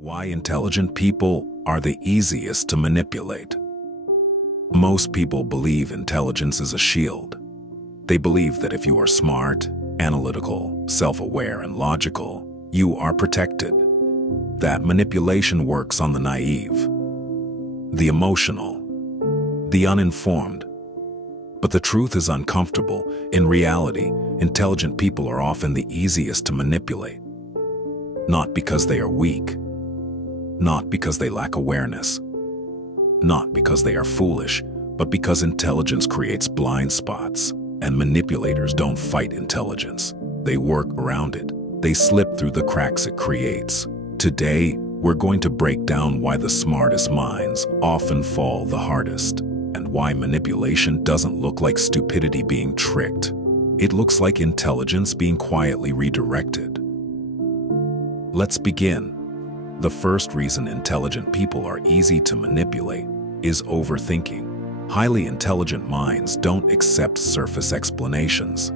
Why intelligent people are the easiest to manipulate. Most people believe intelligence is a shield. They believe that if you are smart, analytical, self-aware, and logical, you are protected. That manipulation works on the naive, the emotional, the uninformed. But the truth is uncomfortable. In reality, intelligent people are often the easiest to manipulate. Not because they are weak, not because they lack awareness, not because they are foolish, but because intelligence creates blind spots, and manipulators don't fight intelligence. They work around it. They slip through the cracks it creates. Today, we're going to break down why the smartest minds often fall the hardest, and why manipulation doesn't look like stupidity being tricked. It looks like intelligence being quietly redirected. Let's begin. The first reason intelligent people are easy to manipulate is overthinking. Highly intelligent minds don't accept surface explanations.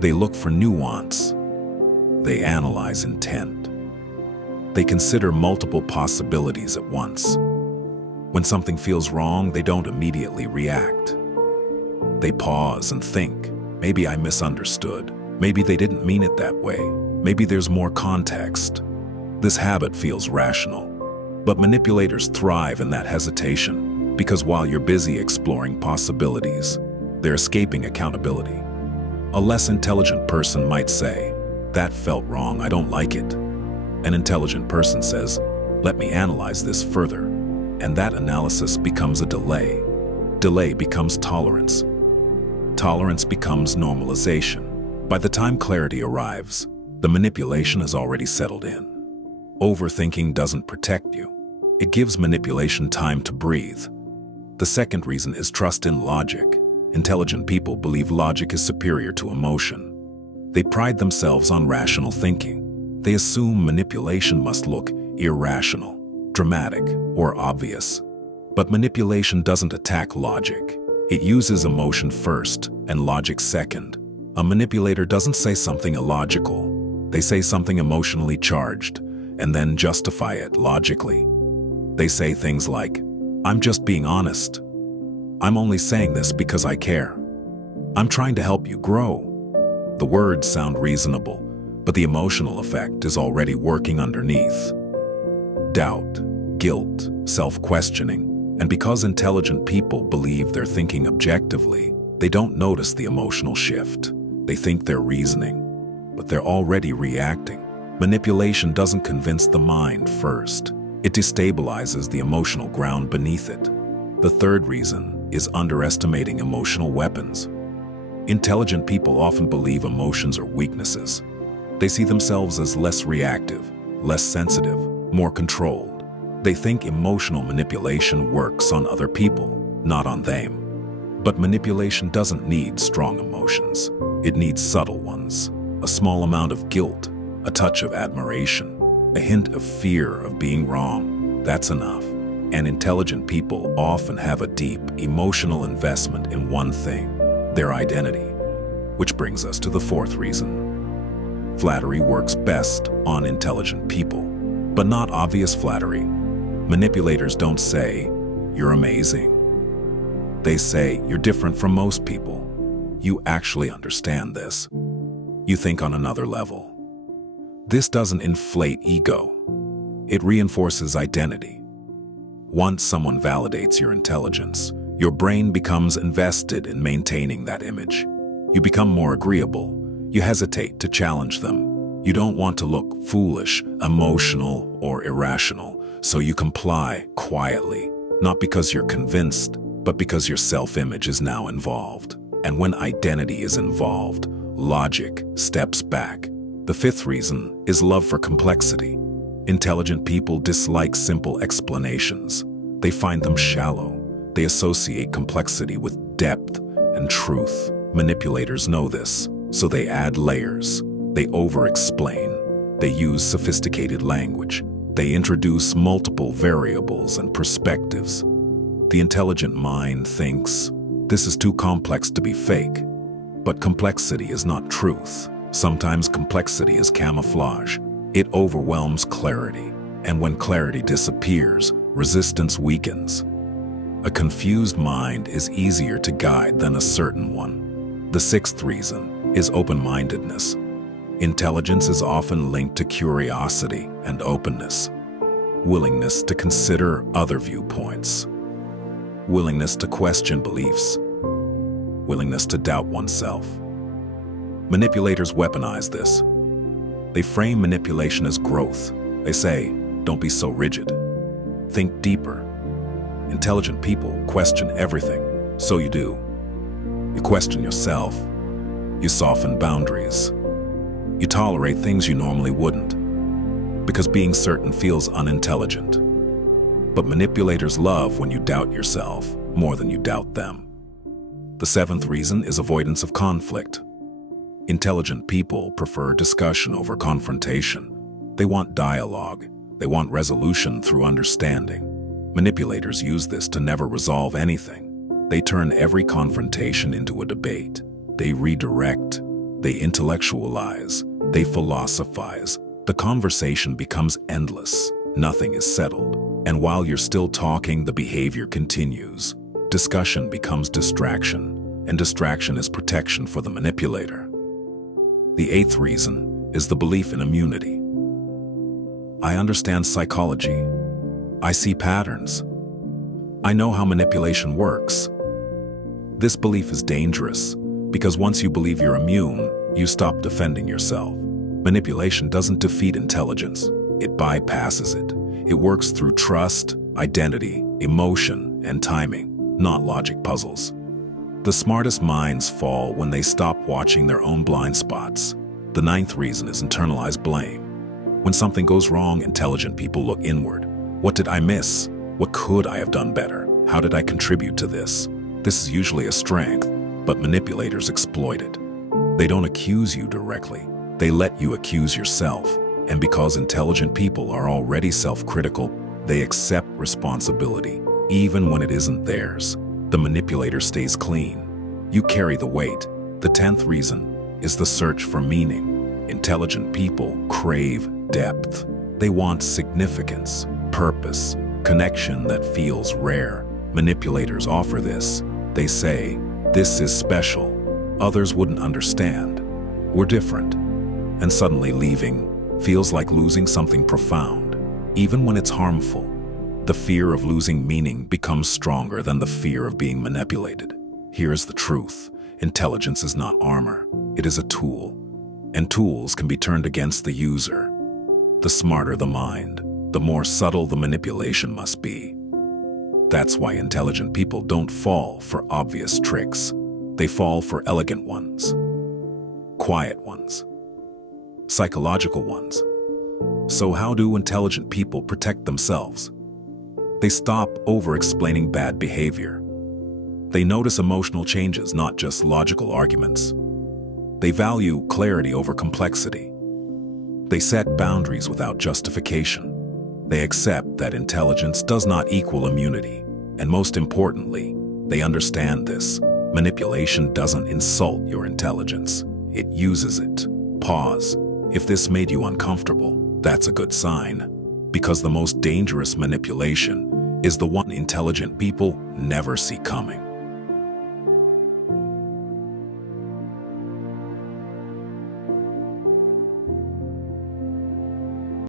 They look for nuance. They analyze intent. They consider multiple possibilities at once. When something feels wrong, they don't immediately react. They pause and think, maybe I misunderstood. Maybe they didn't mean it that way. Maybe there's more context. This habit feels rational, but manipulators thrive in that hesitation because while you're busy exploring possibilities, they're escaping accountability. A less intelligent person might say, "That felt wrong, I don't like it." An intelligent person says, "Let me analyze this further." And that analysis becomes a delay. Delay becomes tolerance. Tolerance becomes normalization. By the time clarity arrives, the manipulation has already settled in. Overthinking doesn't protect you. It gives manipulation time to breathe. The second reason is trust in logic. Intelligent people believe logic is superior to emotion. They pride themselves on rational thinking. They assume manipulation must look irrational, dramatic, or obvious. But manipulation doesn't attack logic. It uses emotion first and logic second. A manipulator doesn't say something illogical. They say something emotionally charged, and then justify it logically. They say things like, "I'm just being honest. I'm only saying this because I care. I'm trying to help you grow." The words sound reasonable, but the emotional effect is already working underneath. Doubt, guilt, self-questioning, and because intelligent people believe they're thinking objectively, they don't notice the emotional shift. They think they're reasoning, but they're already reacting. Manipulation doesn't convince the mind first. It destabilizes the emotional ground beneath it. The third reason is underestimating emotional weapons. Intelligent people often believe emotions are weaknesses. They see themselves as less reactive, less sensitive, more controlled. They think emotional manipulation works on other people, not on them. But manipulation doesn't need strong emotions. It needs subtle ones. A small amount of guilt, a touch of admiration, a hint of fear of being wrong. That's enough. And intelligent people often have a deep emotional investment in one thing, their identity. Which brings us to the fourth reason. Flattery works best on intelligent people, but not obvious flattery. Manipulators don't say, "You're amazing." They say, "You're different from most people. You actually understand this. You think on another level." This doesn't inflate ego. It reinforces identity. Once someone validates your intelligence, your brain becomes invested in maintaining that image. You become more agreeable. You hesitate to challenge them. You don't want to look foolish, emotional, or irrational, so you comply quietly, not because you're convinced, but because your self-image is now involved. And when identity is involved, logic steps back. The fifth reason is love for complexity. Intelligent people dislike simple explanations. They find them shallow. They associate complexity with depth and truth. Manipulators know this, so they add layers. They over-explain. They use sophisticated language. They introduce multiple variables and perspectives. The intelligent mind thinks, "This is too complex to be fake." But complexity is not truth. Sometimes complexity is camouflage. It overwhelms clarity, And when clarity disappears, resistance weakens. A confused mind is easier to guide than a certain one. The sixth reason is open-mindedness. Intelligence is often linked to curiosity and openness, willingness to consider other viewpoints, willingness to question beliefs, willingness to doubt oneself. Manipulators weaponize this. They frame manipulation as growth. They say, "Don't be so rigid. Think deeper." Intelligent people question everything, so you do. You question yourself. You soften boundaries. You tolerate things you normally wouldn't, because being certain feels unintelligent. But manipulators love when you doubt yourself more than you doubt them. The seventh reason is avoidance of conflict. Intelligent people prefer discussion over confrontation. They want dialogue. They want resolution through understanding. Manipulators use this to never resolve anything. They turn every confrontation into a debate. They redirect. They intellectualize. They philosophize. The conversation becomes endless. Nothing is settled. And while you're still talking, the behavior continues. Discussion becomes distraction, and distraction is protection for the manipulator. The eighth reason is the belief in immunity. I understand psychology. I see patterns. I know how manipulation works. This belief is dangerous because once you believe you're immune, you stop defending yourself. Manipulation doesn't defeat intelligence. It bypasses it. It works through trust, identity, emotion, and timing, not logic puzzles. The smartest minds fall when they stop watching their own blind spots. The ninth reason is internalized blame. When something goes wrong, intelligent people look inward. What did I miss? What could I have done better? How did I contribute to this? This is usually a strength, but manipulators exploit it. They don't accuse you directly. They let you accuse yourself. And because intelligent people are already self-critical, they accept responsibility, even when it isn't theirs. The manipulator stays clean. You carry the weight. The 10th reason is the search for meaning. Intelligent people crave depth. They want significance, purpose, connection that feels rare. Manipulators offer this. They say, "This is special. Others wouldn't understand. We're different." And suddenly leaving feels like losing something profound. Even when it's harmful, the fear of losing meaning becomes stronger than the fear of being manipulated. Here's the truth. Intelligence is not armor. It is a tool. And tools can be turned against the user. The smarter the mind, the more subtle the manipulation must be. That's why intelligent people don't fall for obvious tricks. They fall for elegant ones, quiet ones, psychological ones. So how do intelligent people protect themselves? They stop over-explaining bad behavior. They notice emotional changes, not just logical arguments. They value clarity over complexity. They set boundaries without justification. They accept that intelligence does not equal immunity. And most importantly, they understand this. Manipulation doesn't insult your intelligence. It uses it. Pause. If this made you uncomfortable, that's a good sign. Because the most dangerous manipulation is the one intelligent people never see coming.